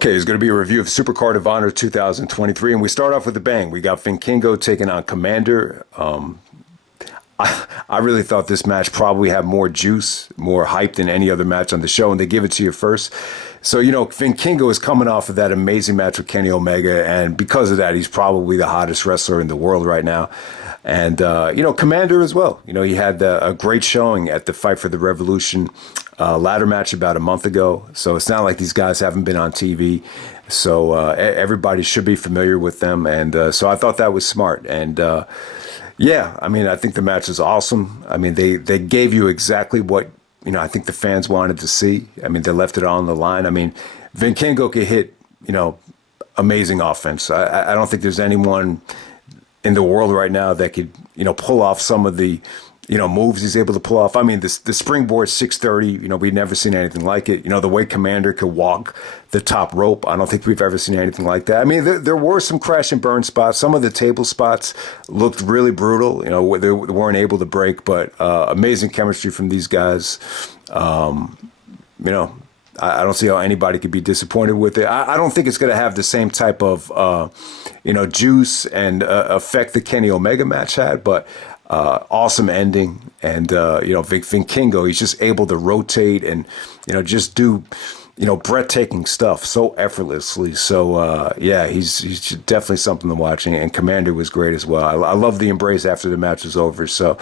Okay, it's going to be a review of Supercard of Honor 2023, and we start off with a bang. We got Vikingo taking on Komander. I really thought this match probably had more juice, more hype than any other match on the show, and they give it to you first. So, Vikingo is coming off of that amazing match with Kenny Omega, and because of that, he's probably the hottest wrestler in the world right now. And, Komander as well. He had a great showing at the Fight for the Revolution ladder match about a month ago. So it's not like these guys haven't been on TV. So everybody should be familiar with them. And so I thought that was smart. And, I think the match is awesome. I mean, they gave you exactly what, I think the fans wanted to see. I mean, they left it on the line. I mean, Vikingo could hit, amazing offense. I don't think there's anyone in the world right now that could, pull off some of the, moves he's able to pull off. I mean, the springboard 630, we've never seen anything like it. The way Komander could walk the top rope, I don't think we've ever seen anything like that. I mean, there were some crash and burn spots. Some of the table spots looked really brutal. They weren't able to break, but amazing chemistry from these guys. I don't see how anybody could be disappointed with it. I don't think it's going to have the same type of, juice and effect the Kenny Omega match had, but awesome ending. And, Vikingo, he's just able to rotate and, just do, breathtaking stuff so effortlessly. So, he's definitely something to watch. And Komander was great as well. I love the embrace after the match was over. So,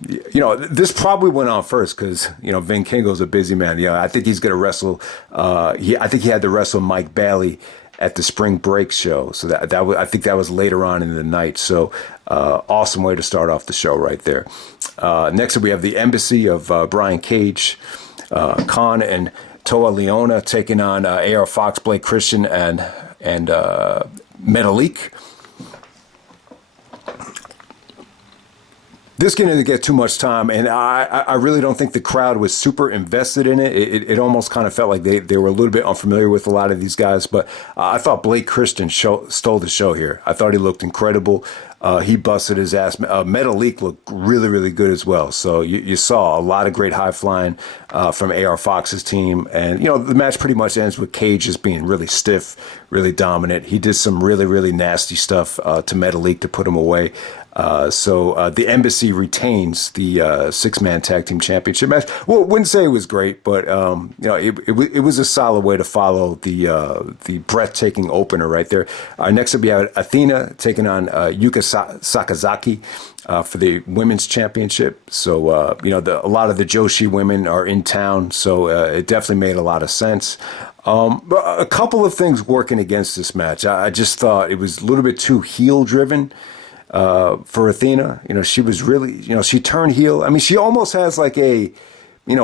this probably went on first because, Vikingo's a busy man. I think he's going to wrestle. I think he had to wrestle Mike Bailey at the spring break show. So I think that was later on in the night. So awesome way to start off the show right there. Next up, we have the Embassy of Brian Cage, Khan and Toa Leona taking on AR Fox, Blake Christian, and Metalik. This didn't get too much time, and I really don't think the crowd was super invested in it. It almost kind of felt like they were a little bit unfamiliar with a lot of these guys, but I thought Blake Christian stole the show here. I thought he looked incredible. He busted his ass. Metalik looked really, really good as well. So you saw a lot of great high flying from AR Fox's team. And, the match pretty much ends with Cage just being really stiff, really dominant. He did some really, really nasty stuff to Metalik to put him away. So the Embassy retains the six-man tag team championship match. Well, wouldn't say it was great, but it was a solid way to follow the breathtaking opener right there. Next up, we have Athena taking on Yuka Sakazaki for the women's championship. So a lot of the Joshi women are in town, so it definitely made a lot of sense. But a couple of things working against this match. I just thought it was a little bit too heel-driven. For Athena, she was really, she turned heel. I mean, she almost has like a,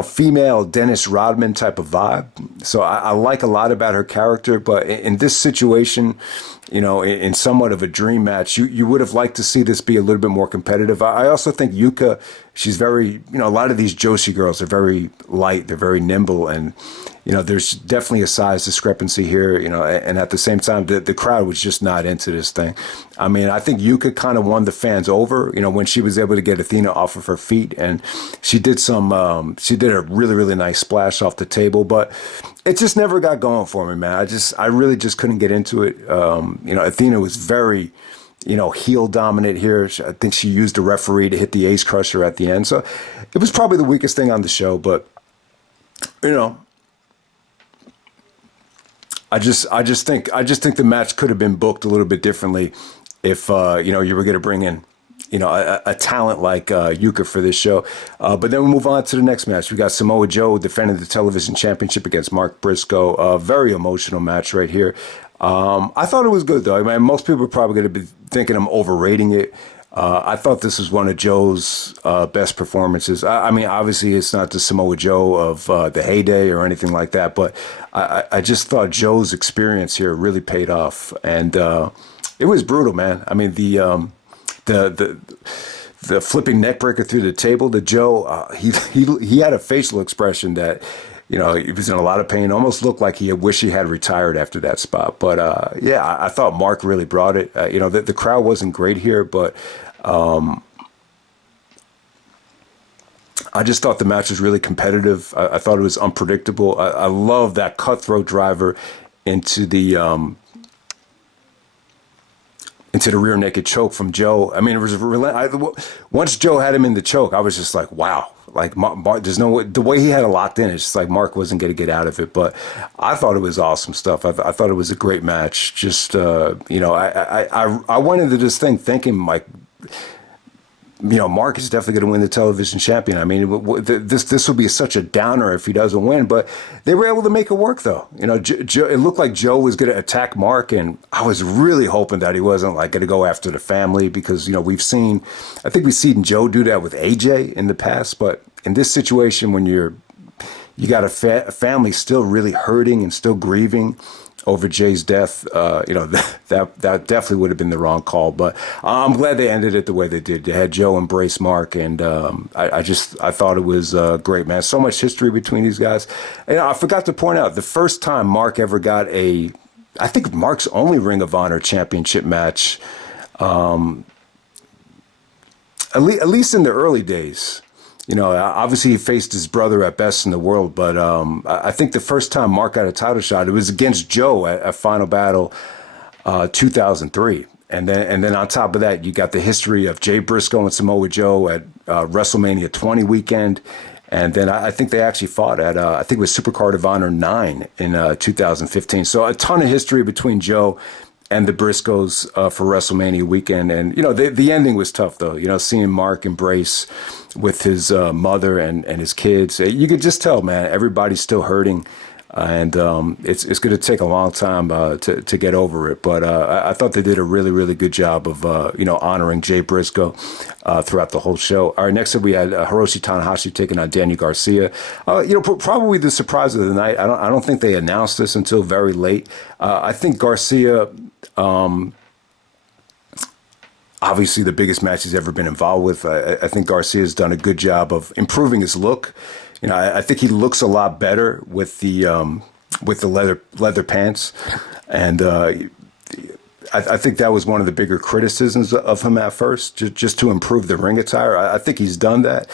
female Dennis Rodman type of vibe. So I like a lot about her character, but in this situation, in somewhat of a dream match, you would have liked to see this be a little bit more competitive. I also think Yuka, she's very, a lot of these Joshi girls are very light, they're very nimble, and, there's definitely a size discrepancy here, and at the same time, the crowd was just not into this thing. I mean, I think Yuka kind of won the fans over, when she was able to get Athena off of her feet, and she did a really, really nice splash off the table, but it just never got going for me, man. I really just couldn't get into it. Athena was very, heel dominant here. I think she used the referee to hit the ace crusher at the end. So it was probably the weakest thing on the show, but, I just think the match could have been booked a little bit differently if, you were going to bring in, a talent like Yuka for this show. But then we move on to the next match. We got Samoa Joe defending the television championship against Mark Briscoe. A very emotional match right here. I thought it was good, though. I mean, most people are probably going to be thinking I'm overrating it. I thought this was one of Joe's best performances. I mean, obviously, it's not the Samoa Joe of the heyday or anything like that, but I just thought Joe's experience here really paid off. And it was brutal, man. I mean, the flipping neck breaker through the table to Joe, he had a facial expression that, he was in a lot of pain, almost looked like he wished he had retired after that spot. But I thought Mark really brought it. The crowd wasn't great here, but I just thought the match was really competitive. I thought it was unpredictable. I love that cutthroat driver into the rear naked choke from Joe. I mean, it was once Joe had him in the choke, I was just like, wow. Like Mark, there's no way, the way he had it locked in. It's just like Mark wasn't going to get out of it. But I thought it was awesome stuff. I thought it was a great match. Just I went into this thing thinking like, Mark is definitely going to win the television champion. I mean, this will be such a downer if he doesn't win. But they were able to make it work, though. Joe, it looked like Joe was going to attack Mark, and I was really hoping that he wasn't like going to go after the family because I think we've seen Joe do that with AJ in the past. But in this situation, when you got a family still really hurting and still grieving over Jay's death, that definitely would have been the wrong call. But I'm glad they ended it the way they did. They had Joe embrace Mark, and I thought it was great, man. So much history between these guys. And I forgot to point out, the first time Mark ever got I think Mark's only Ring of Honor championship match, at least in the early days. Obviously he faced his brother at Best in the World, but I think the first time Mark got a title shot, it was against Joe at Final Battle 2003. And then on top of that, you got the history of Jay Briscoe and Samoa Joe at WrestleMania 20 weekend. And then I think they actually fought at, I think it was Supercard of Honor 9 in 2015. So a ton of history between Joe and the Briscoes for WrestleMania weekend. And, the ending was tough, though. Seeing Mark embrace with his mother and his kids. You could just tell, man, everybody's still hurting. And it's going to take a long time to get over it. But I thought they did a really, really good job of, honoring Jay Briscoe throughout the whole show. All right, next up we had Hiroshi Tanahashi taking on Daniel Garcia. Probably the surprise of the night. I don't think they announced this until very late. I think Garcia, obviously the biggest match he's ever been involved with. I think Garcia's done a good job of improving his look. I think he looks a lot better with the leather pants, and I think that was one of the bigger criticisms of him at first, just to improve the ring attire. I think he's done that.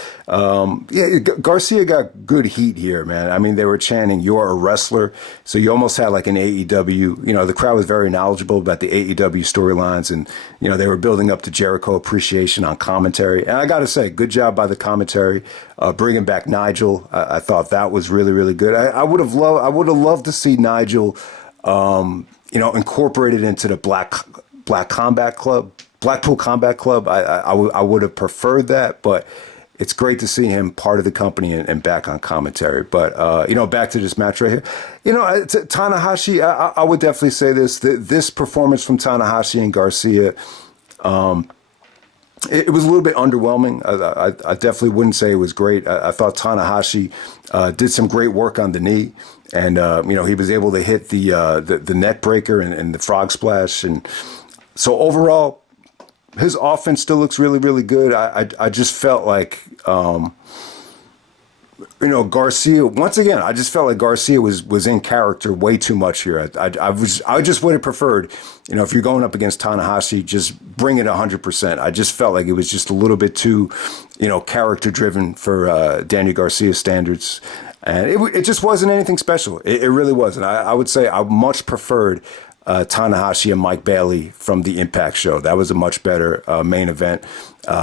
Garcia got good heat here, man. I mean, they were chanting, "You're a wrestler," so you almost had like an AEW. The crowd was very knowledgeable about the AEW storylines, and they were building up to Jericho appreciation on commentary. And I got to say, good job by the commentary, bringing back Nigel. I thought that was really, really good. I would have loved to see Nigel. Incorporated into the Blackpool Combat Club. I would have preferred that, but it's great to see him part of the company and back on commentary. But, back to this match right here. Tanahashi, I would definitely say this performance from Tanahashi and Garcia, it was a little bit underwhelming. I definitely wouldn't say it was great. I thought Tanahashi did some great work on the knee. And, he was able to hit the net breaker and the frog splash. And so overall, his offense still looks really, really good. I just felt like, Garcia, once again, I just felt like Garcia was in character way too much here. I just would have preferred, if you're going up against Tanahashi, just bring it 100%. I just felt like it was just a little bit too, character driven for Daniel Garcia standards. And it just wasn't anything special. It really wasn't. I would say I much preferred Tanahashi and Mike Bailey from the Impact show. That was a much better main event,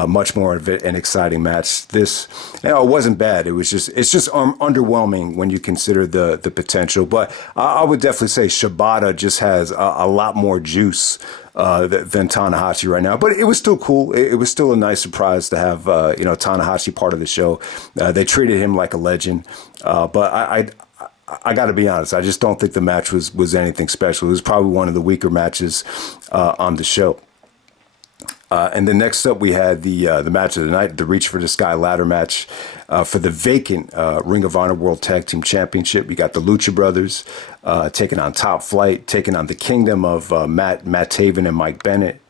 much more of an exciting match. This, it wasn't bad. It's just underwhelming when you consider the potential. But I would definitely say Shibata just has a lot more juice than Tanahashi right now. But it was still cool. It was still a nice surprise to have Tanahashi part of the show. They treated him like a legend. But I got to be honest. I just don't think the match was anything special. It was probably one of the weaker matches on the show. And then next up, we had the match of the night, the Reach for the Sky ladder match for the vacant Ring of Honor World Tag Team Championship. We got the Lucha Brothers taking on Top Flight, taking on the Kingdom of Matt Taven and Mike Bennett.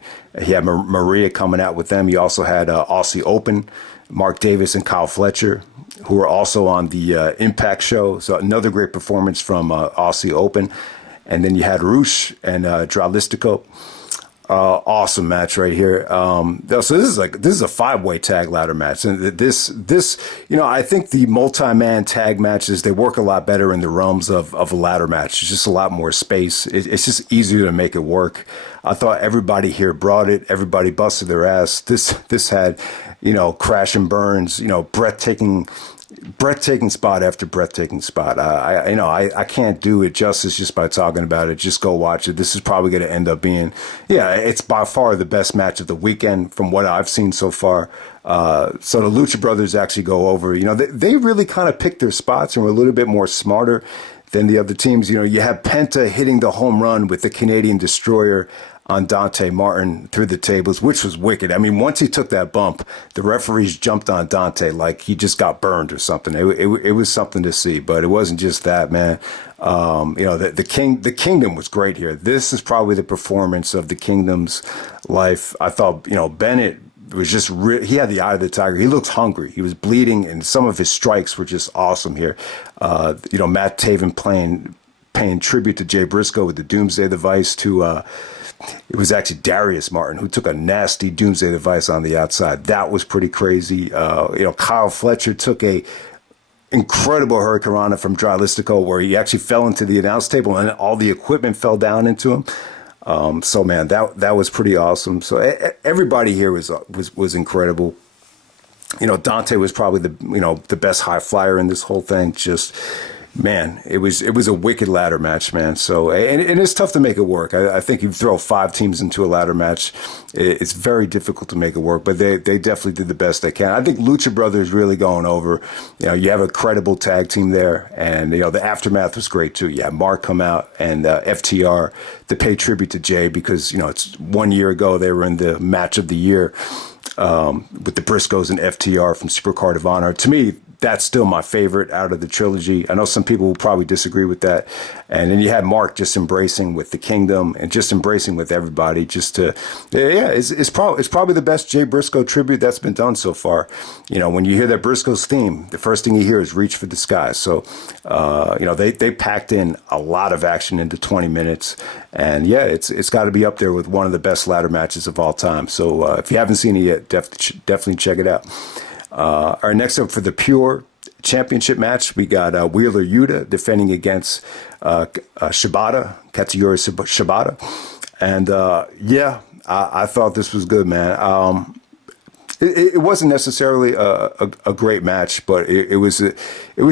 He had Maria coming out with them. He also had Aussie Open, Mark Davis and Kyle Fletcher, who were also on the Impact show. So another great performance from Aussie Open. And then you had ROH and Dralistico. Awesome match right here. So this is a 5-way tag ladder match, and this I think the multi-man tag matches, they work a lot better in the realms of a ladder match. It's just a lot more space. It's just easier to make it work. I thought everybody here brought it. Everybody busted their ass. This had crash and burns. Breathtaking spot after breathtaking spot. I can't do it justice just by talking about it. Just go watch it. This is probably going to end up being, it's by far the best match of the weekend from what I've seen so far. So the Lucha Brothers actually go over. They really kind of picked their spots and were a little bit more smarter than the other teams. You have Penta hitting the home run with the Canadian Destroyer on Dante Martin through the tables, which was wicked. I mean, once he took that bump, the referees jumped on Dante like he just got burned or something. It was something to see, but it wasn't just that, man. The Kingdom was great here. This is probably the performance of the Kingdom's life. I thought, Bennett was just he had the eye of the tiger. He looked hungry. He was bleeding, and some of his strikes were just awesome here. Matt Taven paying tribute to Jay Briscoe with the Doomsday Device to it was actually Darius Martin who took a nasty Doomsday Device on the outside. That was pretty crazy. Kyle Fletcher took a incredible Hurricanrana from Dralistico where he actually fell into the announce table and all the equipment fell down into him. So man, that was pretty awesome. So everybody here was incredible. Dante was probably the best high flyer in this whole thing. Just, man, it was a wicked ladder match, man. So, and it's tough to make it work. I think you throw 5 teams into a ladder match, it's very difficult to make it work. But they definitely did the best they can. I think Lucha Brothers really going over. You have a credible tag team there, and the aftermath was great too. You had Mark come out and FTR to pay tribute to Jay because it's 1 year ago they were in the match of the year with the Briscoes and FTR from Supercard of Honor. To me, that's still my favorite out of the trilogy. I know some people will probably disagree with that. And then you had Mark just embracing with the Kingdom and just embracing with everybody. It's probably the best Jay Briscoe tribute that's been done so far. When you hear that Briscoe's theme, the first thing you hear is "Reach for the Sky." So, they packed in a lot of action into 20 minutes. And it's got to be up there with one of the best ladder matches of all time. So if you haven't seen it yet, definitely check it out. All right, next up for the Pure Championship match, we got Wheeler Yuta defending against Shibata, Katsuyori Shibata. And I thought this was good, man. It wasn't necessarily a great match, but it was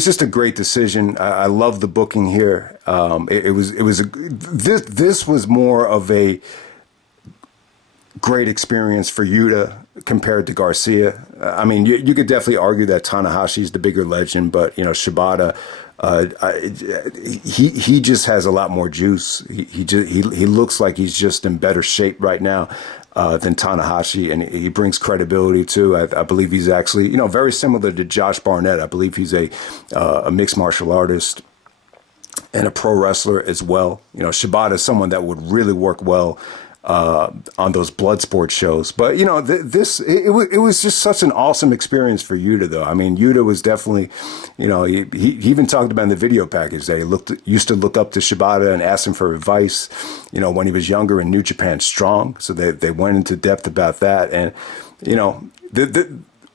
just a great decision. I love the booking here. This was more of a great experience for Yuta compared to Garcia. I mean, you could definitely argue that Tanahashi's the bigger legend, but Shibata, he just has a lot more juice. He looks like he's just in better shape right now than Tanahashi, and he brings credibility too. I believe he's actually very similar to Josh Barnett. I believe he's a mixed martial artist and a pro wrestler as well. Shibata is someone that would really work well on those blood sports shows. But it was just such an awesome experience for Yuta, though. I mean, Yuta was definitely, he even talked about in the video package that he used to look up to Shibata and ask him for advice, when he was younger in New Japan Strong. So they went into depth about that. And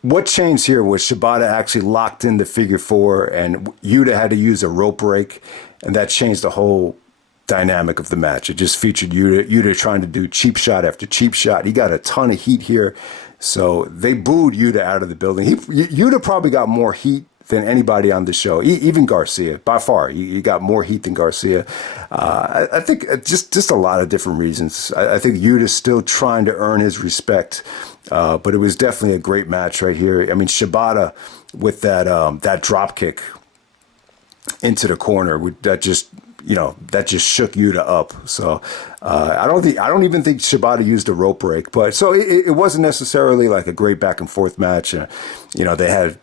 what changed here was Shibata actually locked in the figure 4, and Yuta had to use a rope break, and that changed the whole dynamic of the match. It just featured Yuta trying to do cheap shot after cheap shot. He got a ton of heat here, so they booed Yuta out of the building. Yuta probably got more heat than anybody on the show, even Garcia. By far, he got more heat than Garcia. I think just a lot of different reasons. I think Yuta's still trying to earn his respect, but it was definitely a great match right here. I mean, Shibata with that drop kick into the corner, that just shook Yuta up. So I don't even think Shibata used a rope break, but so it wasn't necessarily like a great back and forth match. They had,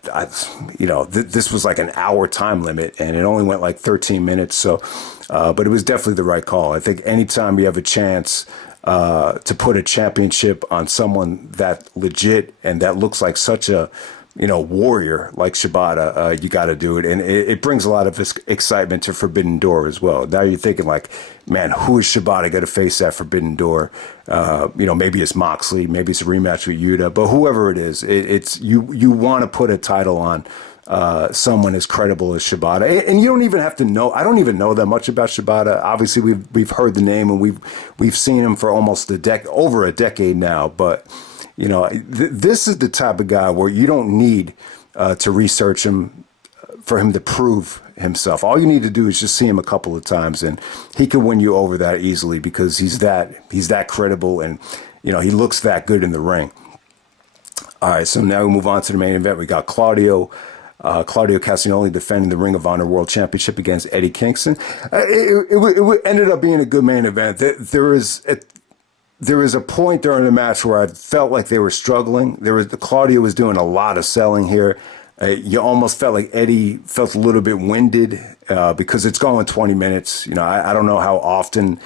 this was like an hour time limit, and it only went like 13 minutes. So, but it was definitely the right call. I think anytime you have a chance to put a championship on someone that legit and that looks like such a warrior like Shibata, you got to do it. And it brings a lot of excitement to Forbidden Door as well. Now you're thinking like, man, who is Shibata going to face at Forbidden Door? Maybe it's Moxley, maybe it's a rematch with Yuta, but whoever it is, it's you want to put a title on someone as credible as Shibata. And you don't even have to know. I don't even know that much about Shibata. Obviously, we've heard the name and we've seen him for almost over a decade now. But this is the type of guy where you don't need to research him for him to prove himself. All you need to do is just see him a couple of times, and he can win you over that easily because he's that credible, and he looks that good in the ring. All right, so now we move on to the main event. We got Claudio Castagnoli defending the Ring of Honor World Championship against Eddie Kingston. It ended up being a good main event. There was a point during the match where I felt like they were struggling. Claudio was doing a lot of selling here. You almost felt like Eddie felt a little bit winded because it's going 20 minutes. I don't know how often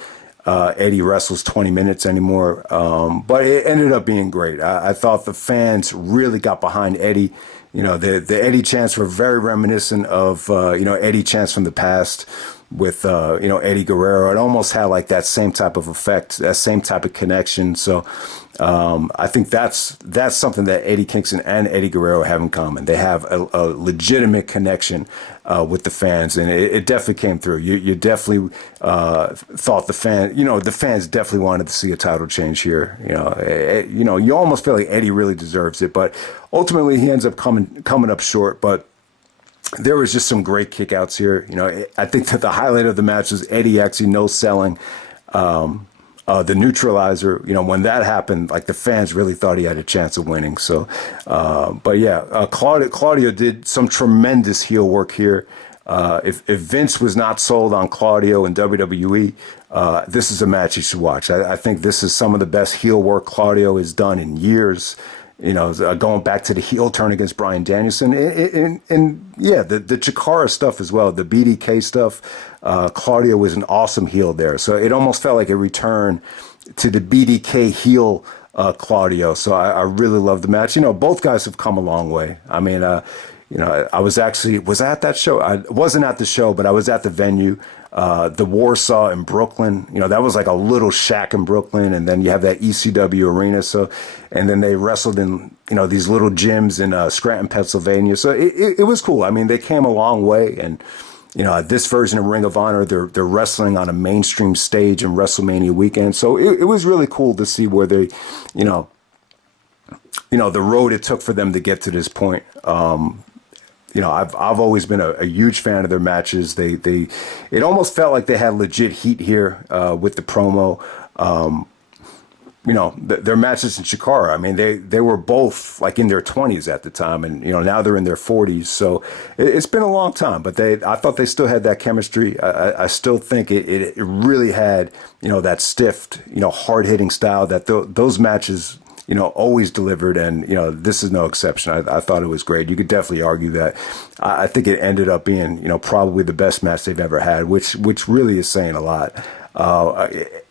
Eddie wrestles 20 minutes anymore, but it ended up being great. I thought the fans really got behind Eddie. The Eddie chants were very reminiscent of Eddie chants from the past with Eddie Guerrero. It almost had like that same type of effect, that same type of connection. So I think that's something that Eddie Kingston and Eddie Guerrero have in common. They have a legitimate connection with the fans, and it definitely came through. You definitely thought the fans definitely wanted to see a title change here. You almost feel like Eddie really deserves it, but ultimately he ends up coming up short. But there was just some great kickouts here. I think that the highlight of the match was Eddie actually no-selling the neutralizer. When that happened, like the fans really thought he had a chance of winning. So, Claudio did some tremendous heel work here. If Vince was not sold on Claudio in WWE, this is a match you should watch. I think this is some of the best heel work Claudio has done in years. Going back to the heel turn against Bryan Danielson, and the Chikara stuff as well, the BDK stuff. Claudio was an awesome heel there, so it almost felt like a return to the BDK heel Claudio. So I really love the match. Both guys have come a long way. I mean, I was I at that show? I wasn't at the show, but I was at the venue. The Warsaw in Brooklyn, that was like a little shack in Brooklyn, and then you have that ECW arena. So, and then they wrestled in these little gyms in Scranton, Pennsylvania. So it was cool. I mean, they came a long way, and this version of Ring of Honor, they're wrestling on a mainstream stage in WrestleMania weekend. So it was really cool to see where they, the road it took for them to get to this point. I've always been a huge fan of their matches. It almost felt like they had legit heat here with the promo. Their matches in Chikara. I mean, they were both like in their 20s at the time, and now they're in their 40s. So it's been a long time, but I thought they still had that chemistry. I still think it really had that stiff, hard hitting style that those matches always delivered, and this is no exception. I thought it was great. You could definitely argue that. I think it ended up being probably the best match they've ever had, which really is saying a lot.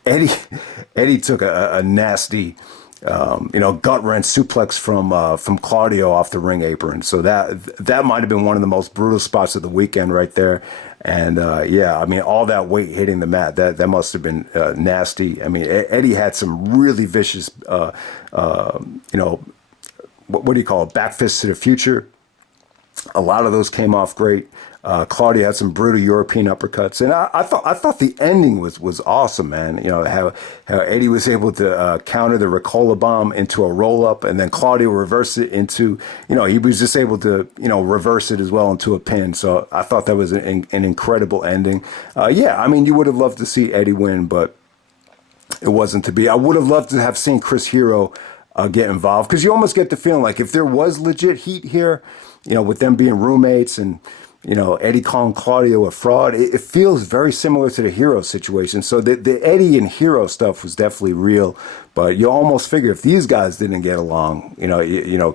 Eddie took a nasty gut wrench suplex from Claudio off the ring apron. So that might have been one of the most brutal spots of the weekend right there. And I mean, all that weight hitting the mat, that must have been nasty. I mean, Eddie had some really vicious, what do you call it? Back fists to the future. A lot of those came off great. Claudio had some brutal European uppercuts, and I thought the ending was awesome, man. How Eddie was able to counter the Ricola bomb into a roll up, and then Claudio reversed it into, he was just able to reverse it as well into a pin. So I thought that was an incredible ending. I mean, you would have loved to see Eddie win, but it wasn't to be. I would have loved to have seen Chris Hero get involved, because you almost get the feeling like if there was legit heat here, with them being roommates and Eddie calling Claudio a fraud, it feels very similar to the Hero situation. So the Eddie and Hero stuff was definitely real, but you almost figure if these guys didn't get along,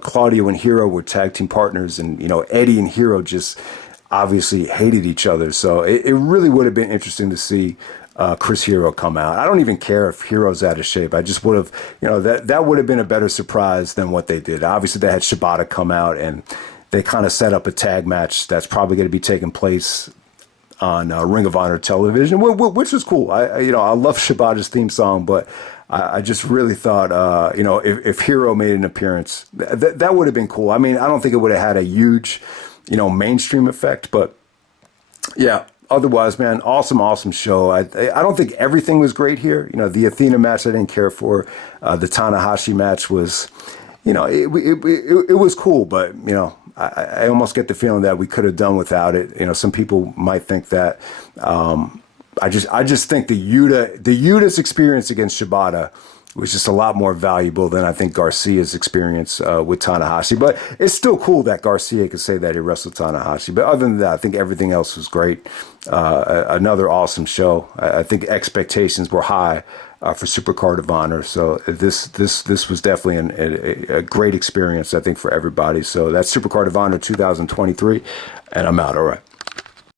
Claudio and Hero were tag team partners, and Eddie and Hero just obviously hated each other. So it really would have been interesting to see Chris Hero come out. I don't even care if Hero's out of shape. I just would have, that would have been a better surprise than what they did. Obviously, they had Shibata come out, and they kind of set up a tag match that's probably going to be taking place on Ring of Honor television, which was cool. I love Shibata's theme song, but I just really thought, if Hero made an appearance, that would have been cool. I mean, I don't think it would have had a huge, mainstream effect, but yeah. Otherwise, man, awesome show. I don't think everything was great here. The Athena match I didn't care for. The Tanahashi match was, it was cool, but I almost get the feeling that we could have done without it. Some people might think that. I just think the Yuta's experience against Shibata was just a lot more valuable than I think Garcia's experience with Tanahashi. But it's still cool that Garcia could say that he wrestled Tanahashi. But other than that, I think everything else was great. Another awesome show. I think expectations were high for Supercard of Honor. So this was definitely a great experience, I think, for everybody. So that's Supercard of Honor 2023, and I'm out. All right.